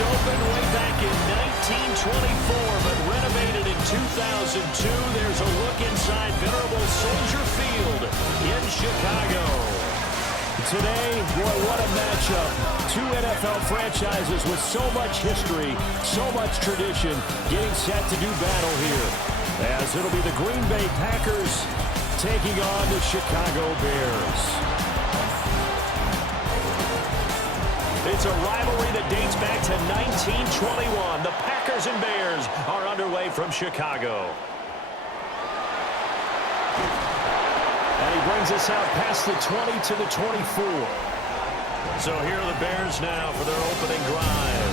opened way back in 1924, but renovated in 2002. There's a look inside venerable Soldier Field in Chicago. Today, boy, what a matchup. Two NFL franchises with so much history, so much tradition, getting set to do battle here. As it'll be the Green Bay Packers taking on the Chicago Bears. It's a rivalry that dates back to 1921. The Packers and Bears are underway from Chicago. And he brings us out past the 20 to the 24. So here are the Bears now for their opening drive.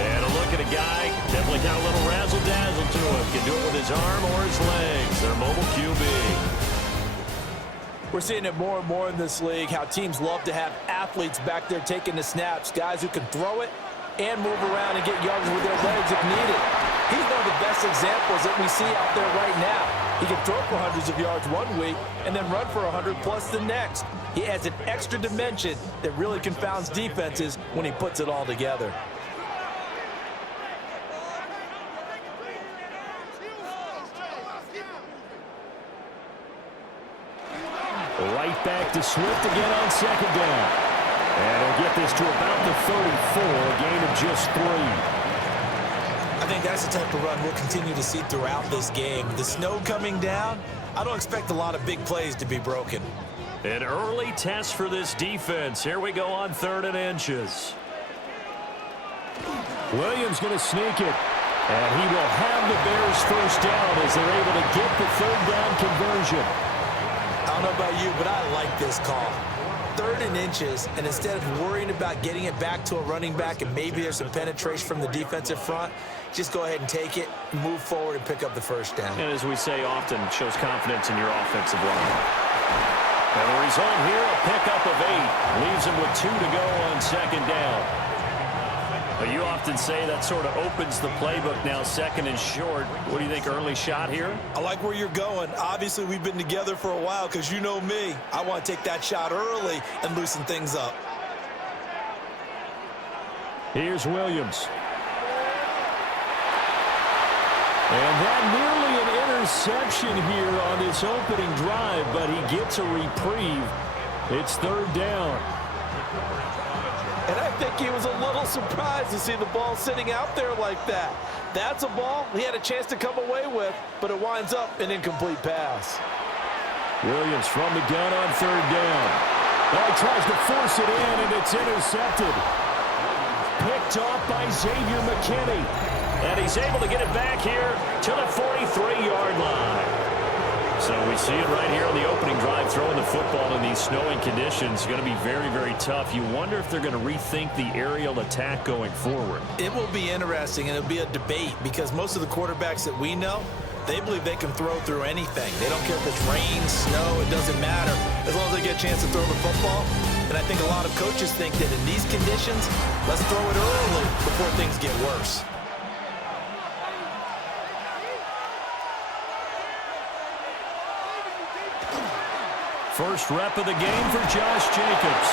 And a look at a guy, definitely got a little razzle-dazzle to him. Can do it with his arm or his legs. Their mobile QB. We're seeing it more and more in this league, how teams love to have athletes back there taking the snaps, guys who can throw it and move around and get yards with their legs if needed. He's one of the best examples that we see out there right now. He can throw for hundreds of yards one week and then run for 100+ the next. He adds an extra dimension that really confounds defenses when he puts it all together. Right back to Swift again on second down. And he'll get this to about the 34, a gain of just 3. I think that's the type of run we'll continue to see throughout this game. The snow coming down, I don't expect a lot of big plays to be broken. An early test for this defense. Here we go on 3rd and inches. Williams going to sneak it. And he will have the Bears first down as they're able to get the 3rd down conversion. I don't know about you, but I like this call. 3rd and inches, and instead of worrying about getting it back to a running back and maybe there's some penetration from the defensive front, just go ahead and take it, move forward, and pick up the first down. And as we say often, it shows confidence in your offensive line. And the result here, a pickup of 8. Leaves him with 2 to go on second down. But you often say that sort of opens the playbook now, 2nd and short. What do you think, early shot here? I like where you're going. Obviously, we've been together for a while because you know me. I want to take that shot early and loosen things up. Here's Williams. And that nearly an interception here on this opening drive, but he gets a reprieve. It's 3rd down. And I think he was a little surprised to see the ball sitting out there like that. That's a ball he had a chance to come away with, but it winds up an incomplete pass. Williams from the gun on 3rd down. Well, he tries to force it in, and it's intercepted. Picked off by Xavier McKinney. And he's able to get it back here to the 43-yard line. So we see it right here on the opening drive, throwing the football in these snowing conditions. It's going to be very, very tough. You wonder if they're going to rethink the aerial attack going forward. It will be interesting, and it'll be a debate because most of the quarterbacks that we know, they believe they can throw through anything. They don't care if it's rain, snow, it doesn't matter. As long as they get a chance to throw the football. And I think a lot of coaches think that in these conditions, let's throw it early before things get worse. First rep of the game for Josh Jacobs.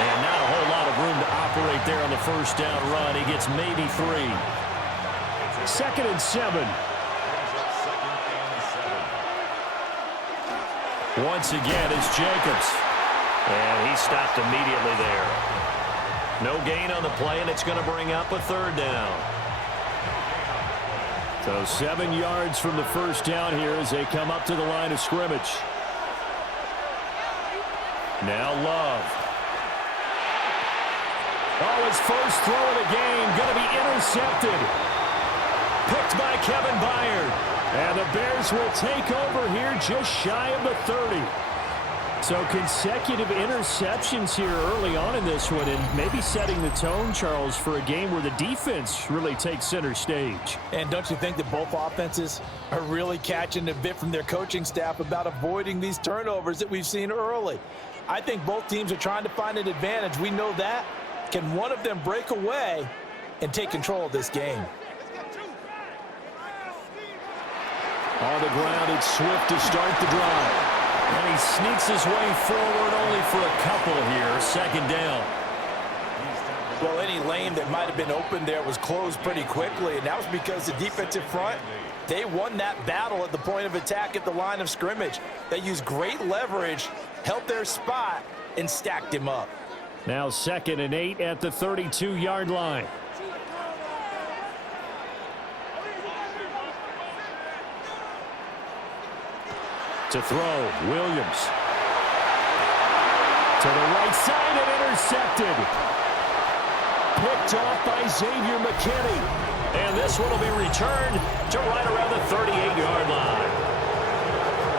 And not a whole lot of room to operate there on the first down run. He gets maybe 3. 2nd and 7. Once again, it's Jacobs. And he stopped immediately there. No gain on the play, and it's going to bring up a 3rd down. So 7 yards from the first down here as they come up to the line of scrimmage. Now Love. Oh, his first throw of the game going to be intercepted. Picked by Kevin Byard. And the Bears will take over here just shy of the 30. So consecutive interceptions here early on in this one, and maybe setting the tone, Charles, for a game where the defense really takes center stage. And don't you think that both offenses are really catching a bit from their coaching staff about avoiding these turnovers that we've seen early? I think both teams are trying to find an advantage. We know that. Can one of them break away and take control of this game? On the ground, it's Swift to start the drive. And he sneaks his way forward only for a couple here. 2nd down. Well, any lane that might have been open there was closed pretty quickly, and that was because the defensive front, they won that battle at the point of attack at the line of scrimmage. They used great leverage, held their spot, and stacked him up. Now 2nd and 8 at the 32-yard line. To throw, Williams. To the right side and intercepted. Picked off by Xavier McKinney. And this one will be returned to right around the 38-yard line.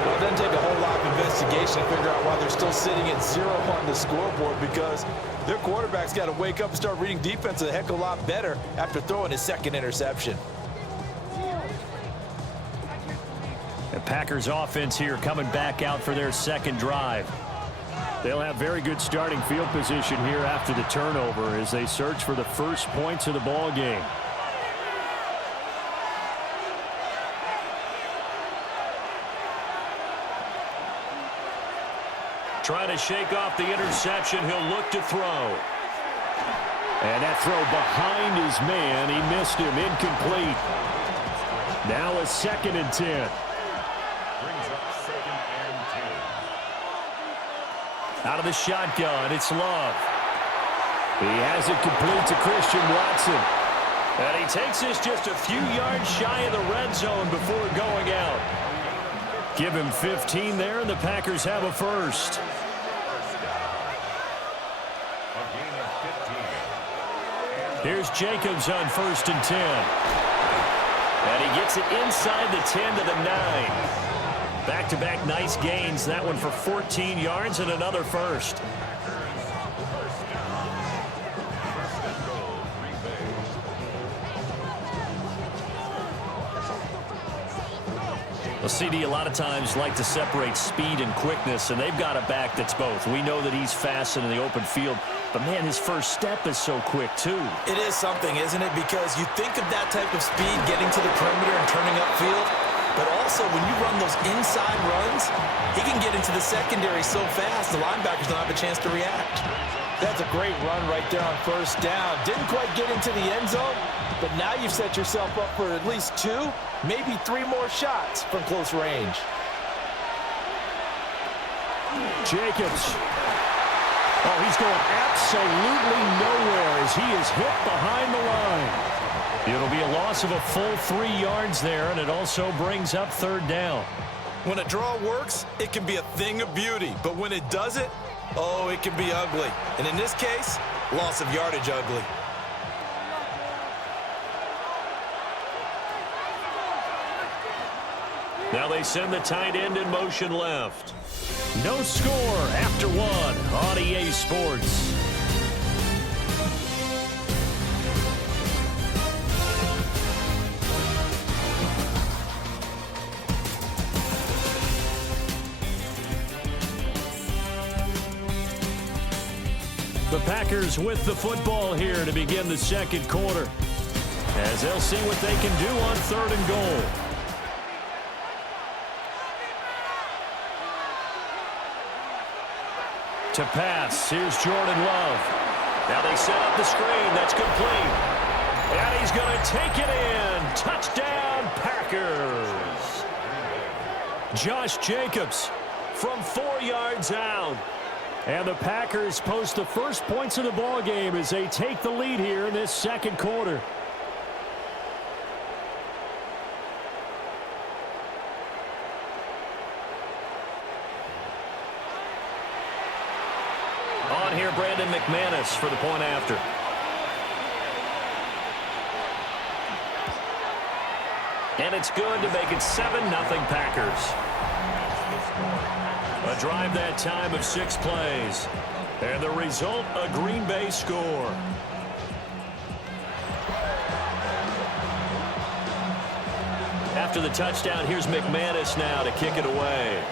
Well, it doesn't take a whole lot of investigation to figure out why they're still sitting at 0 on the scoreboard, because their quarterback's got to wake up and start reading defense a heck of a lot better after throwing his 2nd interception. The Packers offense here coming back out for their 2nd drive. They'll have very good starting field position here after the turnover as they search for the first points of the ball game. Trying to shake off the interception. He'll look to throw. And that throw behind his man. He missed him. Incomplete. Now a 2nd and 10. Out of the shotgun, it's Love. He has it complete to Christian Watson. And he takes this just a few yards shy of the red zone before going out. Give him 15 there, and the Packers have a first. Here's Jacobs on 1st and 10. And he gets it inside the 10 to the 9. Back-to-back nice gains. That one for 14 yards and another first. Well, CD a lot of times like to separate speed and quickness, and they've got a back that's both. We know that he's fast in the open field, but, man, his first step is so quick, too. It is something, isn't it? Because you think of that type of speed getting to the perimeter and turning upfield, but also when you run those inside runs, he can get into the secondary so fast the linebackers don't have a chance to react. That's a great run right there on 1st down. Didn't quite get into the end zone, but now you've set yourself up for at least 2, maybe 3 more shots from close range. Jacobs. Oh, he's going absolutely nowhere as he is hit behind the line. It'll be a loss of a full 3 yards there, and it also brings up 3rd down. When a draw works, it can be a thing of beauty, but when it doesn't, oh, it can be ugly. And in this case, loss of yardage ugly. Now they send the tight end in motion left. No score after 1 on EA Sports. The Packers with the football here to begin the 2nd quarter, as they'll see what they can do on 3rd and goal. To pass, here's Jordan Love. Now they set up the screen. That's complete. And he's going to take it in. Touchdown, Packers. Josh Jacobs from 4 yards out. And the Packers post the first points of the ball game as they take the lead here in this 2nd quarter. On here, Brandon McManus for the point after. And it's good to make it 7-0 Packers. A drive that time of 6 plays. And the result, a Green Bay score. After the touchdown, here's McManus now to kick it away.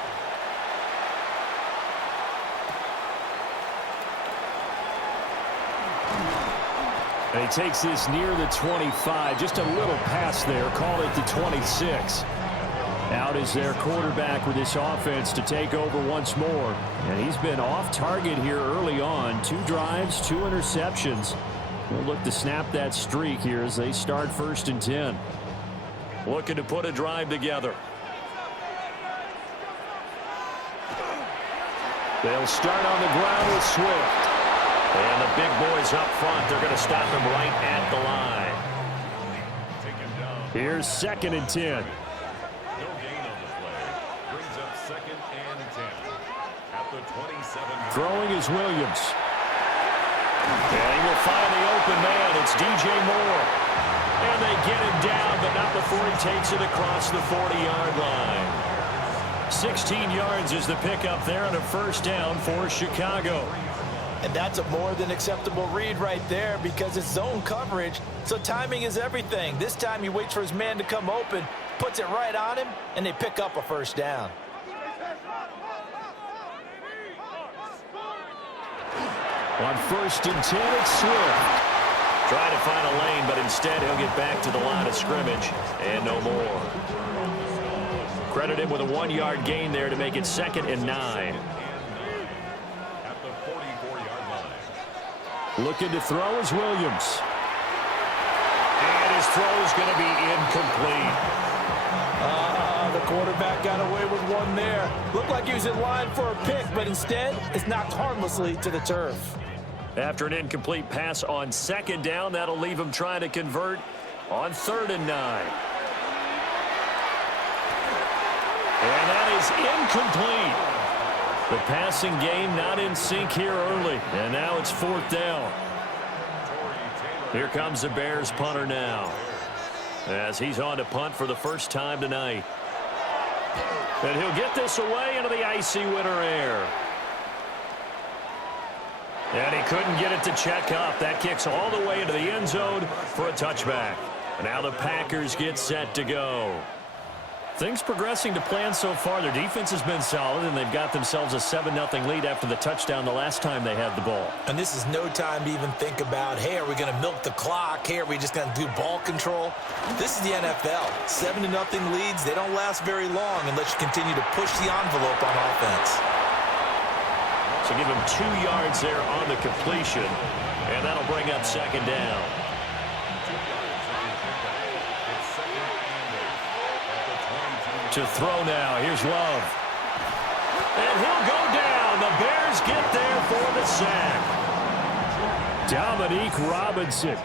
And he takes this near the 25. Just a little pass there. Call it the 26. Out is their quarterback with this offense to take over once more. And he's been off target here early on. 2 drives, 2 interceptions. They'll look to snap that streak here as they start 1st and 10. Looking to put a drive together. They'll start on the ground with Swift. And the big boys up front, they're going to stop him right at the line. Here's 2nd and 10. No gain on the play. Brings up 2nd and 10. At the 27. Throwing is Williams. And he will find the open man. It's DJ Moore. And they get him down, but not before he takes it across the 40-yard line. 16 yards is the pickup there on a 1st down for Chicago. And that's a more than acceptable read right there because it's zone coverage, so timing is everything. This time he waits for his man to come open, puts it right on him, and they pick up a 1st down. On 1st and 10, it's Swift. Trying to find a lane, but instead he'll get back to the line of scrimmage and no more. Credit him with a 1-yard gain there to make it 2nd and 9. Looking to throw is Williams. And his throw is going to be incomplete. The quarterback got away with one there. Looked like he was in line for a pick, but instead it's knocked harmlessly to the turf. After an incomplete pass on 2nd down, that'll leave him trying to convert on 3rd and 9. And that is incomplete. The passing game not in sync here early. And now it's 4th down. Here comes the Bears punter now, as he's on to punt for the 1st time tonight. And he'll get this away into the icy winter air. And he couldn't get it to check up. That kicks all the way into the end zone for a touchback. And now the Packers get set to go. Things progressing to plan so far. Their defense has been solid, and they've got themselves a 7-0 lead after the touchdown the last time they had the ball. And this is no time to even think about, hey, are we going to milk the clock? Hey, are we just going to do ball control? This is the NFL. 7-0 leads, they don't last very long unless you continue to push the envelope on offense. So give him 2 yards there on the completion, and that'll bring up 2nd down. To throw now. Here's Love. And he'll go down. The Bears get there for the sack. Dominique Robinson.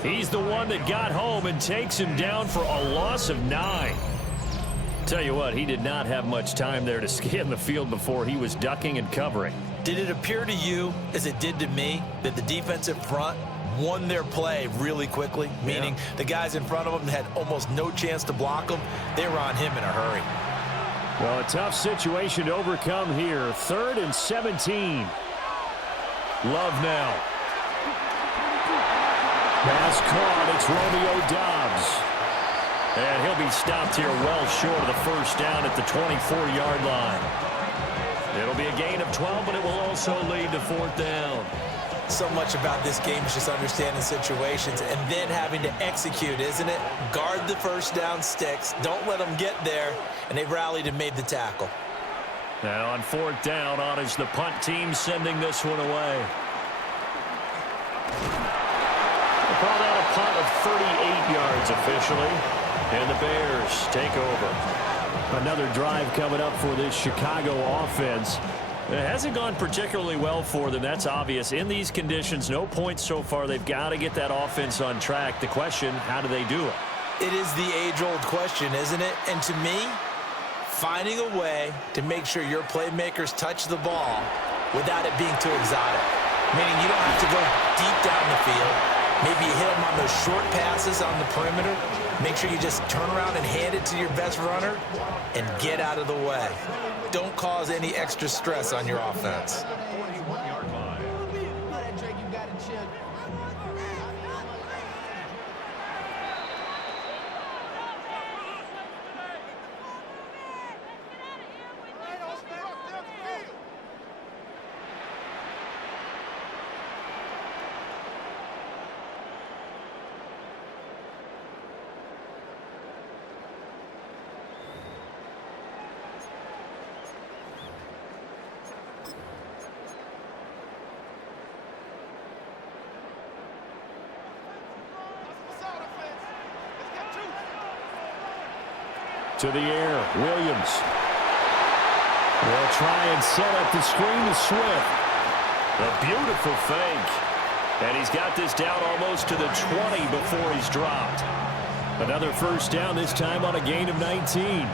He's the one that got home and takes him down for a loss of 9. Tell you what, he did not have much time there to scan the field before he was ducking and covering. Did it appear to you, as it did to me, that the defensive front won their play really quickly? Meaning the guys in front of them had almost no chance to block them. They were on him in a hurry. Well, a tough situation to overcome here. 3rd and 17. Love now. Pass caught. It's Romeo Doubs. And he'll be stopped here well short of the 1st down at the 24-yard line. It'll be a gain of 12, but it will also lead to 4th down. So much about this game is just understanding situations and then having to execute, isn't it? Guard the 1st down sticks. Don't let them get there. And they've rallied and made the tackle. Now on 4th down, on is the punt team sending this one away. They call that a punt of 38 yards officially. And the Bears take over. Another drive coming up for this Chicago offense. It hasn't gone particularly well for them. That's obvious. In these conditions, no points so far. They've got to get that offense on track. The question, how do they do it? It is the age-old question, isn't it? And to me, finding a way to make sure your playmakers touch the ball without it being too exotic. Meaning you don't have to go deep down the field. Maybe you hit them on those short passes on the perimeter. Make sure you just turn around and hand it to your best runner and get out of the way. Don't cause any extra stress on your offense. to the air. Williams will try and set up the screen to Swift. A beautiful fake. And he's got this down almost to the 20 before he's dropped. Another first down, this time on a gain of 19.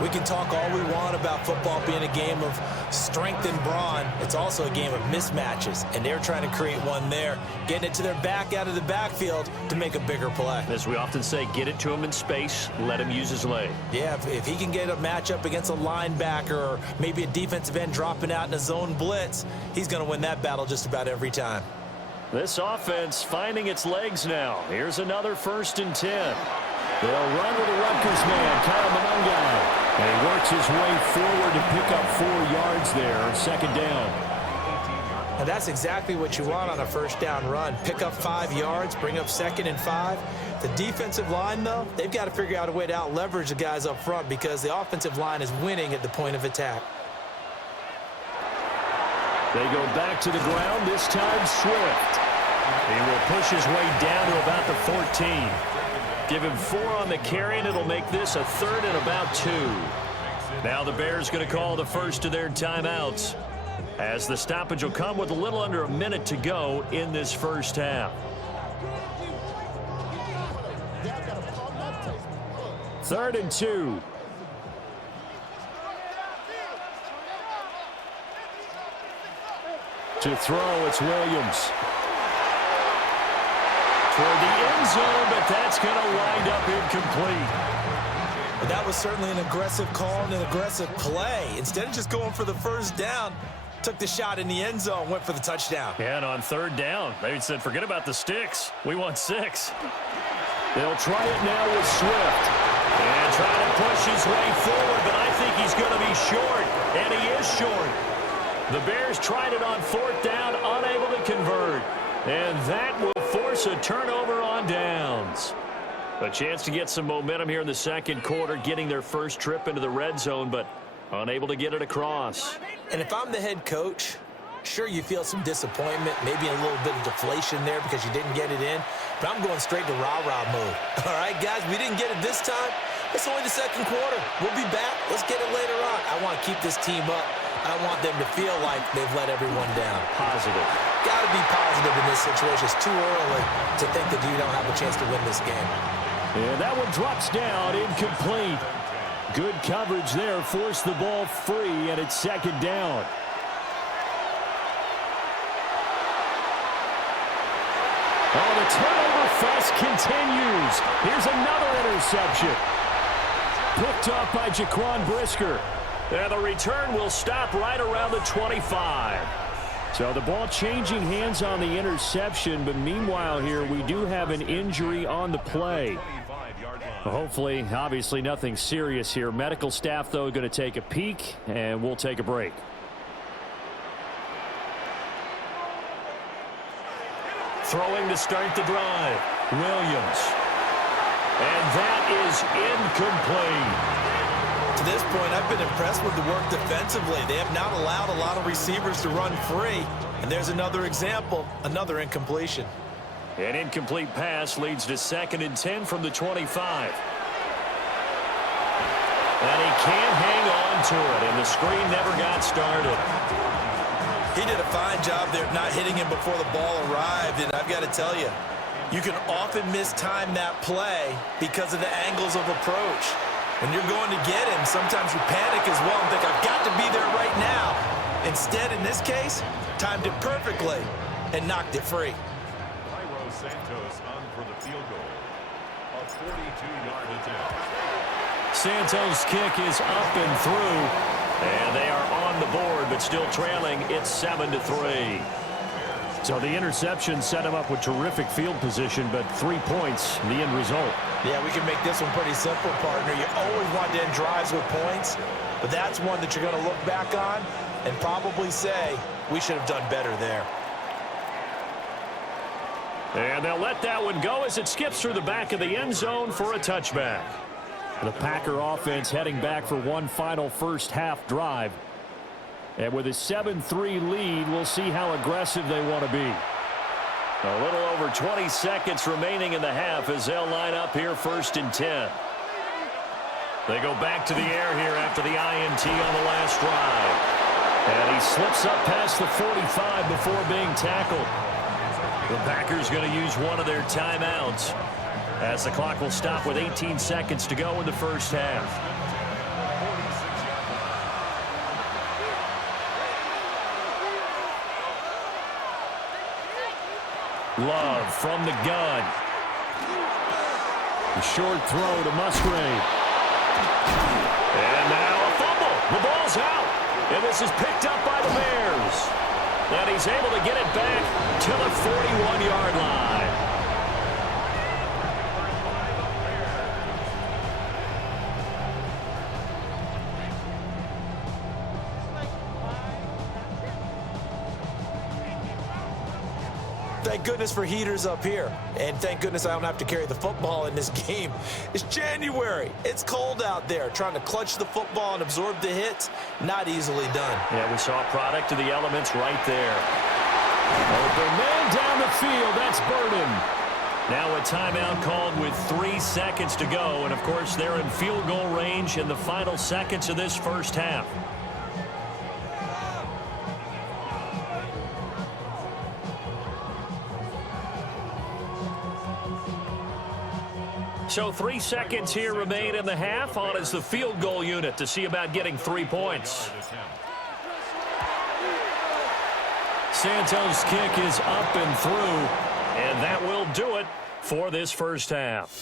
We can talk all we want about football being a game of strength and brawn. It's also a game of mismatches, and they're trying to create one there, getting it to their back out of the backfield to make a bigger play. As we often say, get it to him in space, let him use his leg. Yeah, if he can get a matchup against a linebacker or maybe a defensive end dropping out in a zone blitz, he's going to win that battle just about every time. This offense finding its legs now. Here's another 1st and 10. They'll run with the Rutgers man, Kyle Monangai. And he works his way forward to pick up 4 yards there, 2nd down. And that's exactly what you want on a 1st down run. Pick up 5 yards, bring up 2nd and 5. The defensive line, though, they've got to figure out a way to out-leverage the guys up front because the offensive line is winning at the point of attack. They go back to the ground, this time Swift. He will push his way down to about the 14. Give him 4 on the carry, and it'll make this a 3rd and about 2. Now the Bears going to call the first of their timeouts, as the stoppage will come with a little under a minute to go in this first half. 3rd and 2. To throw, it's Williams. Toward the end zone, but that's going to wind up incomplete. But that was certainly an aggressive call and an aggressive play. Instead of just going for the 1st down, took the shot in the end zone, went for the touchdown. Yeah, and on 3rd down, they said, forget about the sticks. We want 6. They'll try it now with Swift. And trying to push his way forward, but I think he's going to be short, and he is short. The Bears tried it on 4th down, unable to convert. And that will force a turnover on downs. A chance to get some momentum here in the 2nd quarter, getting their first trip into the red zone, but unable to get it across. And if I'm the head coach, sure, you feel some disappointment, maybe a little bit of deflation there because you didn't get it in, but I'm going straight to rah-rah mode. All right, guys, we didn't get it this time. It's only the 2nd quarter. We'll be back. Let's get it later on. I want to keep this team up. I want them to feel like they've let everyone down. Positive. Got to be positive in this situation. It's too early to think that you don't have a chance to win this game. And that one drops down, incomplete. Good coverage there, forced the ball free, and it's 2nd down. Oh, the turnover fest continues. Here's another interception. Picked off by Jaquan Brisker. And the return will stop right around the 25. So the ball changing hands on the interception, but meanwhile here we do have an injury on the play. Hopefully, obviously nothing serious here. Medical staff, though, going to take a peek, and we'll take a break. Throwing to start the drive, Williams. And that is incomplete. To this point, I've been impressed with the work defensively. They have not allowed a lot of receivers to run free. And there's another example, another incompletion. An incomplete pass leads to 2nd and 10 from the 25. And he can't hang on to it, and the screen never got started. He did a fine job there not hitting him before the ball arrived, and I've got to tell you, you can often mistime that play because of the angles of approach. When you're going to get him, sometimes you panic as well and think, I've got to be there right now. Instead, in this case, timed it perfectly and knocked it free. Santos on for the field goal. A 42-yard attempt. Santos' kick is up and through, and they are on the board, but still trailing. It's 7-3. So the interception set him up with terrific field position, but 3 points, the end result. Yeah, we can make this one pretty simple, partner. You always want to end drives with points, but that's one that you're going to look back on and probably say, we should have done better there. And they'll let that one go as it skips through the back of the end zone for a touchback. The Packer offense heading back for one final first half drive. And with a 7-3 lead, we'll see how aggressive they want to be. A little over 20 seconds remaining in the half as they'll line up here 1st and 10. They go back to the air here after the INT on the last drive. And he slips up past the 45 before being tackled. The Packers going to use one of their timeouts as the clock will stop with 18 seconds to go in the first half. Love from the gun. The short throw to Musgrave. And now a fumble. The ball's out. And this is picked up by the Bears. And he's able to get it back to the 41-yard line. Thank goodness for heaters up here. And thank goodness I don't have to carry the football in this game. It's January. It's cold out there. Trying to clutch the football and absorb the hits, not easily done. Yeah, we saw a product of the elements right there. Open man down the field. That's Burden. Now a timeout called with 3 seconds to go. And, of course, they're in field goal range in the final seconds of this first half. So 3 seconds here remain in the half. On is the field goal unit to see about getting 3 points. Santos' kick is up and through, and that will do it for this first half.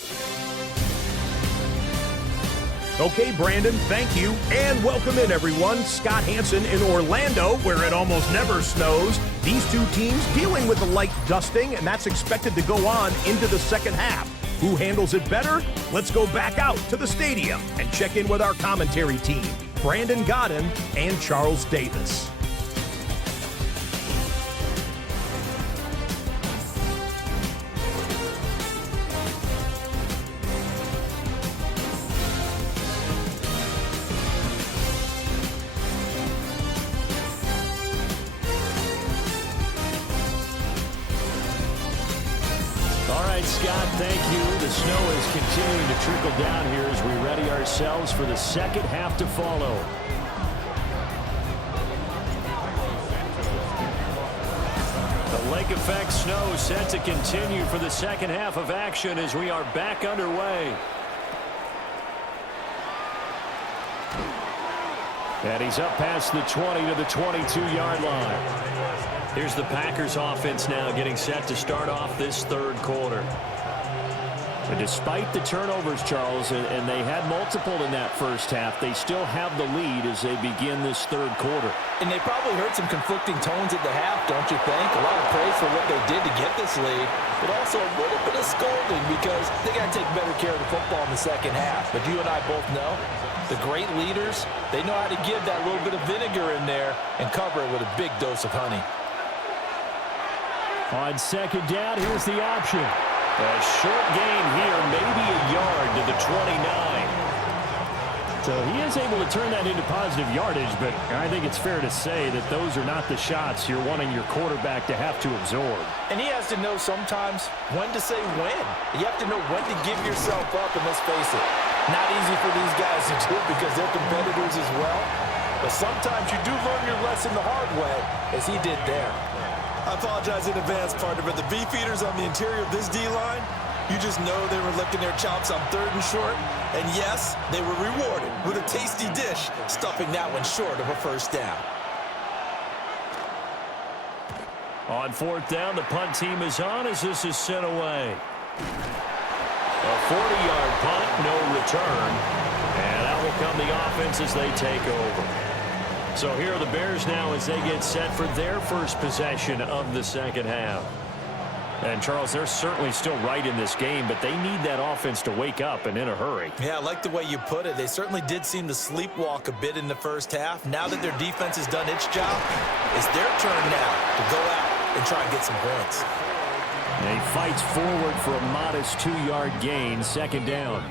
Okay, Brandon, thank you, and welcome in, everyone. Scott Hansen in Orlando, where it almost never snows. These two teams dealing with a light dusting, and that's expected to go on into the second half. Who handles it better? Let's go back out to the stadium and check in with our commentary team, Brandon Godden and Charles Davis. Scott, thank you. The snow is continuing to trickle down here as we ready ourselves for the second half to follow. The lake effect snow set to continue for the second half of action as we are back underway. And he's up past the 20 to the 22-yard line. Here's the Packers offense now getting set to start off this third quarter. And despite the turnovers, Charles, and they had multiple in that first half, they still have the lead as they begin this third quarter. And they probably heard some conflicting tones at the half, don't you think? A lot of praise for what they did to get this lead, but also a little bit of scolding because they got to take better care of the football in the second half. But you and I both know the great leaders, they know how to give that little bit of vinegar in there and cover it with a big dose of honey. On second down, here's the option. A short gain here, maybe a yard to the 29. So he is able to turn that into positive yardage, but I think it's fair to say that those are not the shots you're wanting your quarterback to have to absorb. And he has to know sometimes when to say when. You have to know when to give yourself up, and let's face it, not easy for these guys to do because they're competitors as well. But sometimes you do learn your lesson the hard way, as he did there. I apologize in advance, partner, but the beefeaters on the interior of this D-line, you just know they were licking their chops on third and short. And yes, they were rewarded with a tasty dish, stuffing that one short of a first down. On fourth down, the punt team is on as this is sent away. A 40-yard punt, no return. And out will come the offense as they take over. So here are the Bears now as they get set for their first possession of the second half. And, Charles, they're certainly still right in this game, but they need that offense to wake up and in a hurry. Yeah, I like the way you put it. They certainly did seem to sleepwalk a bit in the first half. Now that their defense has done its job, it's their turn now to go out and try and get some points. And he fights forward for a modest 2-yard gain, second down.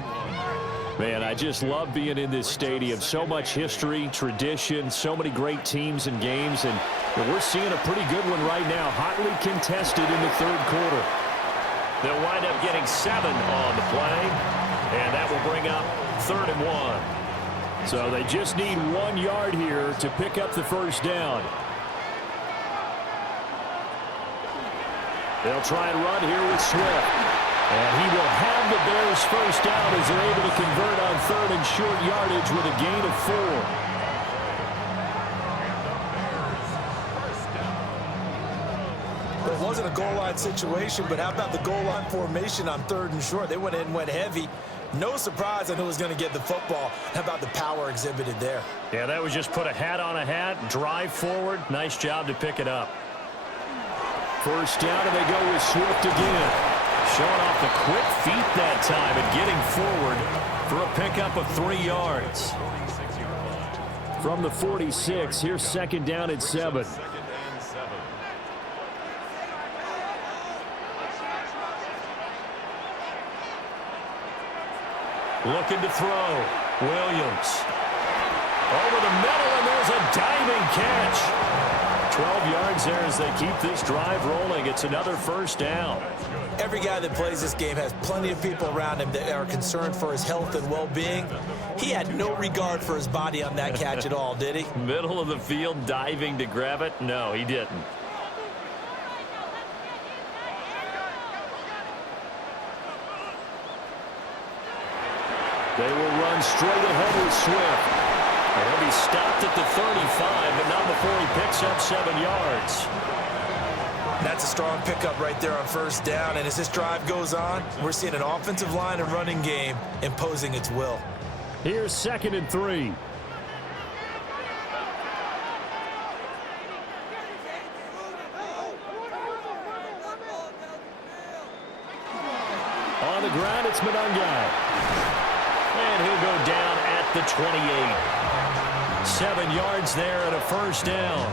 Man, I just love being in this stadium. So much history, tradition, so many great teams and games, and we're seeing a pretty good one right now, hotly contested in the third quarter. They'll wind up getting 7 on the play. And that will bring up 3rd and 1. So they just need 1 yard here to pick up the first down. They'll try and run here with Swift. And he will have the Bears first down as they're able to convert on 3rd and short yardage with a gain of 4. It wasn't a goal line situation, but how about the goal line formation on 3rd and short? They went in, went heavy. No surprise on who was going to get the football. How about the power exhibited there? Yeah, that was just put a hat on a hat, drive forward. Nice job to pick it up. First down, and they go with Swift again. Showing off the quick feet that time and getting forward for a pickup of 3 yards. From the 46, here's 2nd down at 7. Looking to throw. Williams. Over the middle, and there's a diving catch. 12 yards there as they keep this drive rolling. It's another first down. Every guy that plays this game has plenty of people around him that are concerned for his health and well-being. He had no regard for his body on that catch at all, did he? Middle of the field, diving to grab it? No, he didn't. They will run straight ahead with Swift. And he'll be stopped at the 35, but not before he picks up 7 yards. That's a strong pickup right there on first down. And as this drive goes on, we're seeing an offensive line and running game imposing its will. Here's 2nd and 3. On the ground, it's Monangai. And he'll go down at the 28. 7 yards there and a first down.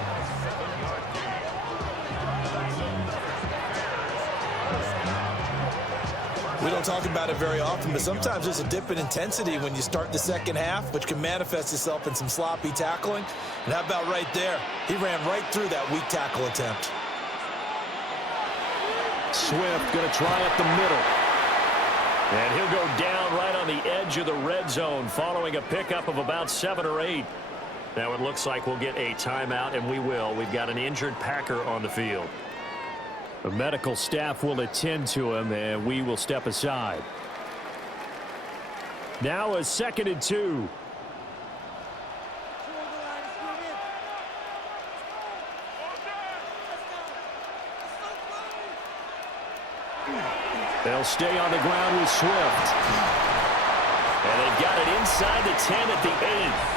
We don't talk about it very often, but sometimes there's a dip in intensity when you start the second half, which can manifest itself in some sloppy tackling. And how about right there? He ran right through that weak tackle attempt. Swift going to try up the middle. And he'll go down right on the edge of the red zone following a pickup of about 7 or 8. Now it looks like we'll get a timeout, and we will. We've got an injured Packer on the field. The medical staff will attend to him, and we will step aside. Now a 2nd and 2. They'll stay on the ground with Swift. And they've got it inside the 10 at the 8.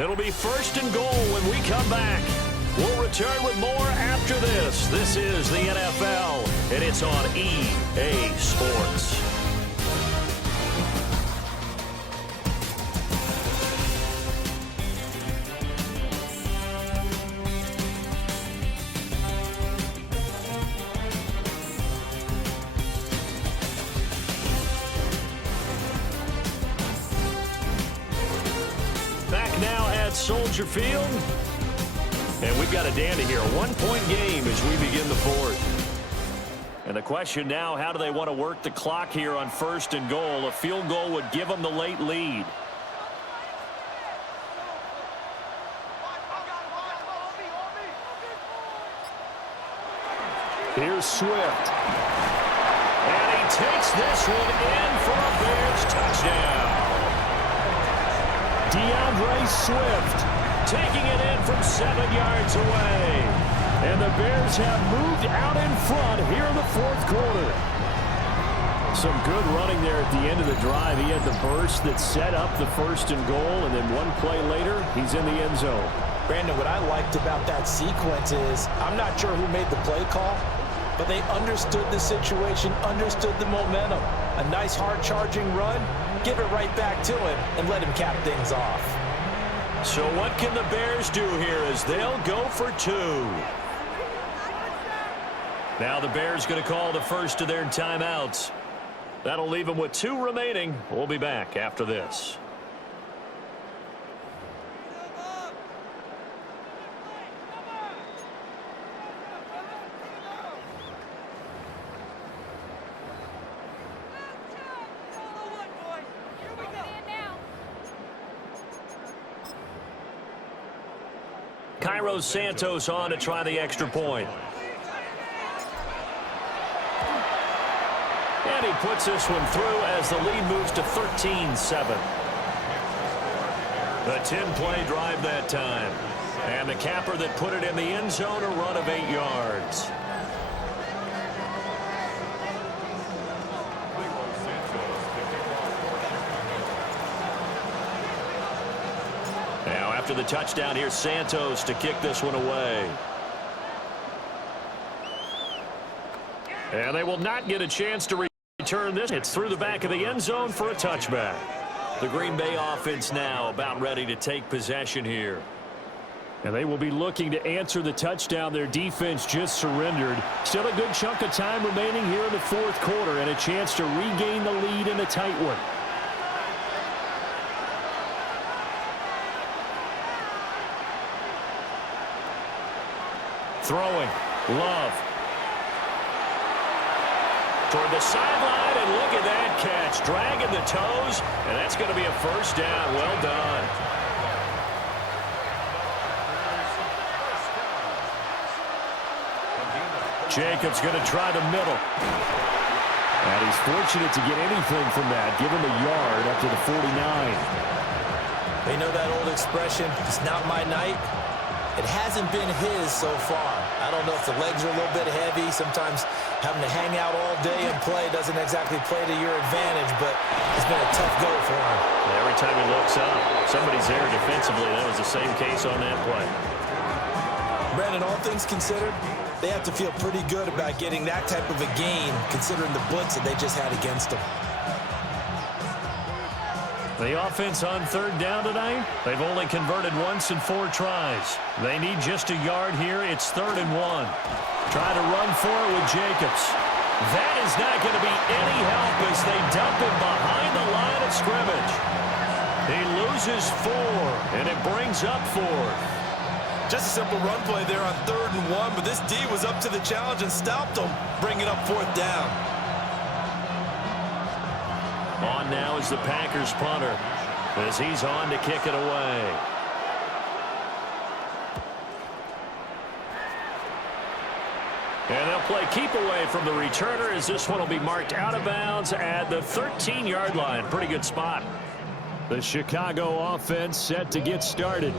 It'll be 1st and goal when we come back. We'll return with more after this. This is the NFL, and it's on EA Sports. Soldier Field, and we've got a dandy here, a 1-point game as we begin the 4th. And the question now, how do they want to work the clock here on 1st and goal? A field goal would give them the late lead. Here's Swift, and he takes this one in for a Bears touchdown. DeAndre Swift taking it in from 7 yards away. And the Bears have moved out in front here in the 4th quarter. Some good running there at the end of the drive. He had the burst that set up the 1st and goal, and then one play later, he's in the end zone. Brandon, what I liked about that sequence is, I'm not sure who made the play call, but they understood the situation, understood the momentum. A nice hard-charging run, give it right back to him, and let him cap things off. So what can the Bears do here as they'll go for 2? Now the Bears going to call the first of their timeouts. That'll leave them with 2 remaining. We'll be back after this. Cairo Santos on to try the extra point. And he puts this one through as the lead moves to 13-7. A 10-play drive that time. And the capper that put it in the end zone, a run of 8 yards. Now after the touchdown, here's Santos to kick this one away. And they will not get a chance to return this. It's through the back of the end zone for a touchback. The Green Bay offense now about ready to take possession here. And they will be looking to answer the touchdown their defense just surrendered. Still a good chunk of time remaining here in the fourth quarter and a chance to regain the lead in a tight one. Throwing. Love. Toward the sideline, and look at that catch. Dragging the toes, and that's going to be a first down. Well done. Jacobs going to try the middle. And he's fortunate to get anything from that. Give him a yard up to the 49. They know that old expression, it's not my night. It hasn't been his so far. I don't know if the legs are a little bit heavy. Sometimes having to hang out all day and play doesn't exactly play to your advantage, but it's been a tough go for him. Every time he looks up, somebody's there defensively. That was the same case on that play. Brandon, all things considered, they have to feel pretty good about getting that type of a gain, considering the blitz that they just had against them. The offense on third down tonight, they've only converted once in 4 tries. They need just a yard here. It's 3rd and 1. Try to run for it with Jacobs. That is not going to be any help as they dump him behind the line of scrimmage. He loses 4, and it brings up 4. Just a simple run play there on 3rd and 1, but this D was up to the challenge and stopped him, bringing up 4th down. On now is the Packers punter as he's on to kick it away. And they'll play keep away from the returner as this one will be marked out of bounds at the 13-yard line. Pretty good spot. The Chicago offense set to get started.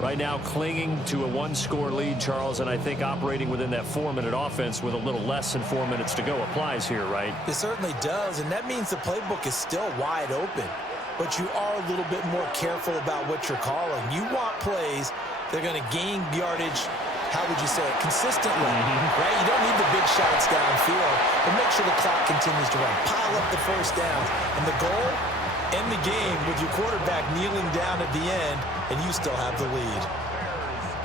Right now clinging to a 1-score lead, Charles, and I think operating within that 4-minute offense with a little less than 4 minutes to go applies here, right? It certainly does, and that means the playbook is still wide open. But you are a little bit more careful about what you're calling. You want plays that are going to gain yardage, how would you say it, consistently, right? You don't need the big shots downfield, but make sure the clock continues to run. Pile up the first downs, and the goal, end the game with your quarterback kneeling down at the end, and you still have the lead.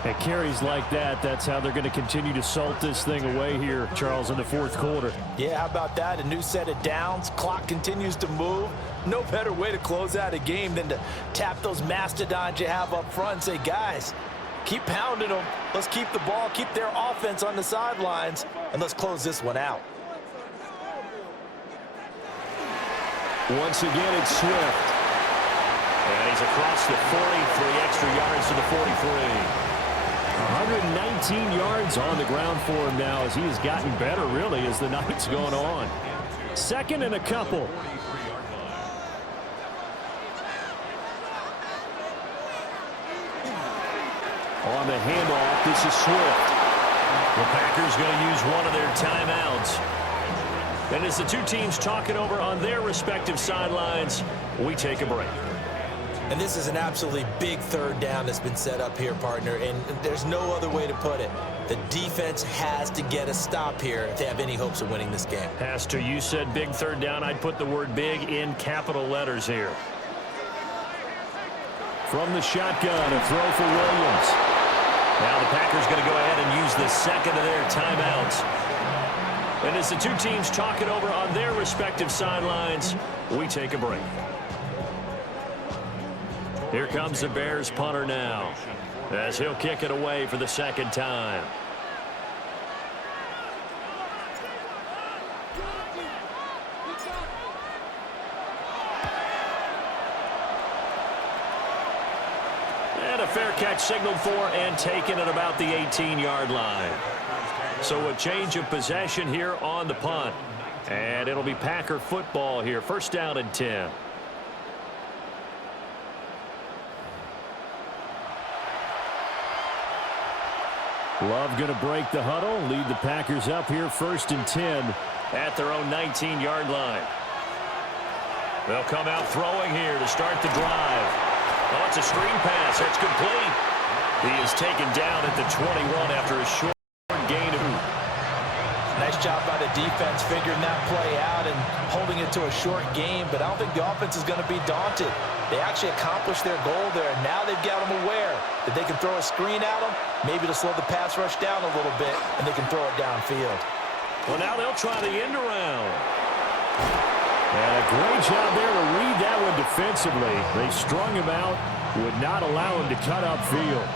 At carries like that, that's how they're going to continue to salt this thing away here, Charles, in the fourth quarter. Yeah, how about that? A new set of downs. Clock continues to move. No better way to close out a game than to tap those mastodons you have up front and say, guys, keep pounding them. Let's keep the ball, keep their offense on the sidelines, and let's close this one out. Once again, it's Swift. And he's across the 43 extra yards to the 43. 119 yards on the ground for him now as he has gotten better, really, as the night's going on. 2nd and a couple. On the handoff, this is Swift. The Packers going to use one of their timeouts. And as the two teams talk it over on their respective sidelines, we take a break. And this is an absolutely big 3rd down that's been set up here, partner, and there's no other way to put it. The defense has to get a stop here if they have any hopes of winning this game. Pastor, you said big 3rd down. I'd put the word big in capital letters here. From the shotgun, a throw for Williams. Now the Packers going to go ahead and use the second of their timeouts. And as the two teams talk it over on their respective sidelines, we take a break. Here comes the Bears punter now, as he'll kick it away for the second time. And a fair catch signaled for and taken at about the 18-yard line. So a change of possession here on the punt. And it'll be Packer football here. First down and 10. Love going to break the huddle, lead the Packers up here first and 10 at their own 19-yard line. They'll come out throwing here to start the drive. Oh, it's a screen pass. That's complete. He is taken down at the 21 after a short gain of 2. Nice job by the defense figuring that play out and holding it to a short game, but I don't think the offense is going to be daunted. They actually accomplished their goal there, and now they've got them aware that they can throw a screen at them, maybe to slow the pass rush down a little bit, and they can throw it downfield. Well, now they'll try the end around. And a great job there to read that one defensively. They strung him out, would not allow him to cut upfield.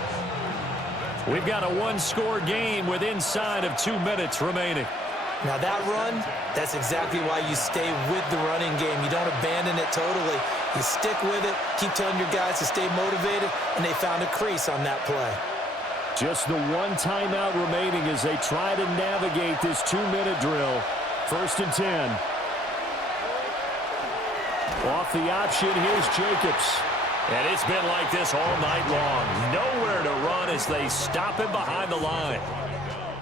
We've got a one-score game with inside of 2 minutes remaining. Now that run, that's exactly why you stay with the running game. You don't abandon it totally. You stick with it, keep telling your guys to stay motivated, and they found a crease on that play. Just the one timeout remaining as they try to navigate this 2-minute drill. First and 10. Off the option, here's Jacobs. And it's been like this all night long. Nowhere to run as they stop him behind the line.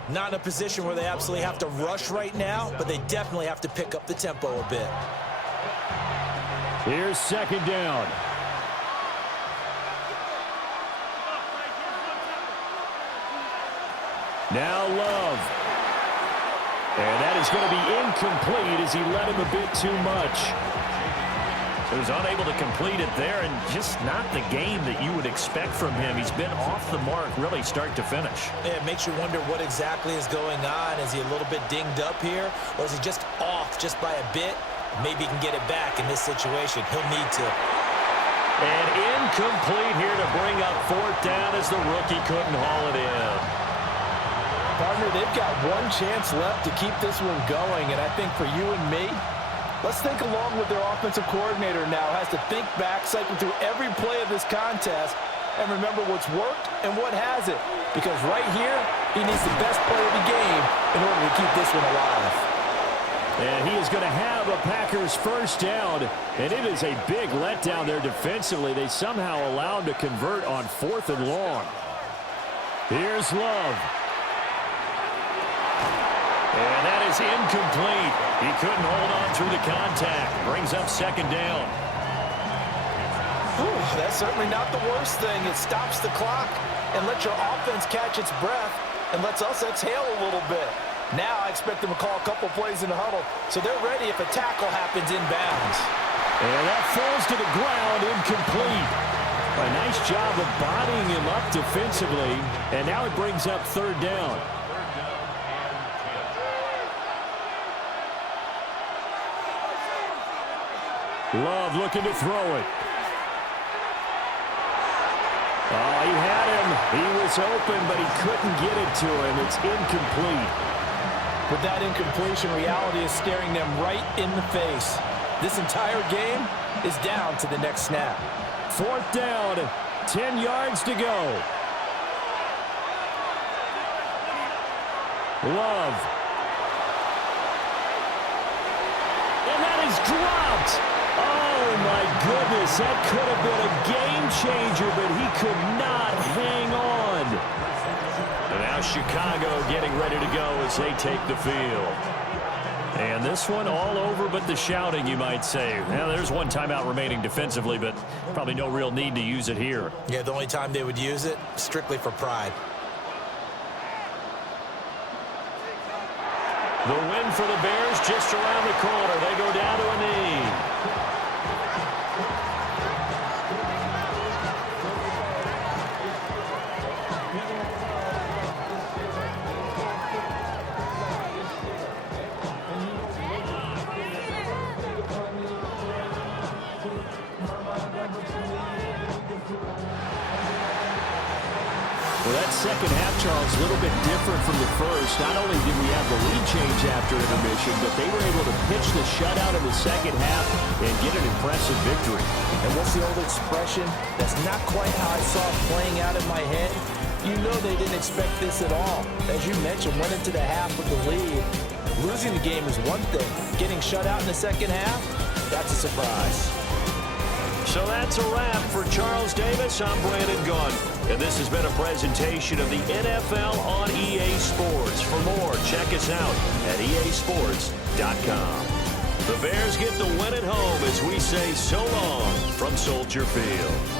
Not in a position where they absolutely have to rush right now, but they definitely have to pick up the tempo a bit. Here's second down. Now Love. And that is going to be incomplete as he led him a bit too much. He was unable to complete it there, and just not the game that you would expect from him. He's been off the mark really start to finish. Yeah, it makes you wonder what exactly is going on. Is he a little bit dinged up here, or is he just off just by a bit? Maybe he can get it back in this situation. He'll need to. And incomplete here to bring up fourth down as the rookie couldn't haul it in. Partner, they've got one chance left to keep this one going, and I think for you and me, let's think along with their offensive coordinator now. Has to think back, cycle through every play of this contest, and remember what's worked and what hasn't. Because right here, he needs the best play of the game in order to keep this one alive. And he is going to have a Packers first down, and it is a big letdown there defensively. They somehow allowed to convert on 4th and long. Here's Love. And that is incomplete. He couldn't hold on through the contact. Brings up second down. Ooh, that's certainly not the worst thing. It stops the clock and lets your offense catch its breath and lets us exhale a little bit. Now I expect them to call a couple plays in the huddle, so they're ready if a tackle happens inbounds. And that falls to the ground, incomplete. A nice job of bodying him up defensively, and now it brings up third down. Love looking to throw it. Oh, he had him. He was open, but he couldn't get it to him. It's incomplete. With that incompletion, reality is staring them right in the face. This entire game is down to the next snap. Fourth down, 10 yards to go. Love. And that is dropped. Oh, my goodness. That could have been a game changer, but he could not hang on. And now Chicago getting ready to go as they take the field. And this one all over but the shouting, you might say. Now, there's one timeout remaining defensively, but probably no real need to use it here. Yeah, the only time they would use it, strictly for pride. The win for the Bears just around the corner. They go down to a knee. Well, that second half, Charles, a little bit different from the first. Not only did we have the lead change after intermission, but they were able to pitch the shutout in the second half and get an impressive victory. And what's the old expression? That's not quite how I saw it playing out in my head. You know they didn't expect this at all. As you mentioned, went into the half with the lead. Losing the game is one thing. Getting shut out in the second half, that's a surprise. So that's a wrap for Charles Davis. I'm Brandon Gunn. And this has been a presentation of the NFL on EA Sports. For more, check us out at easports.com. The Bears get the win at home as we say so long from Soldier Field.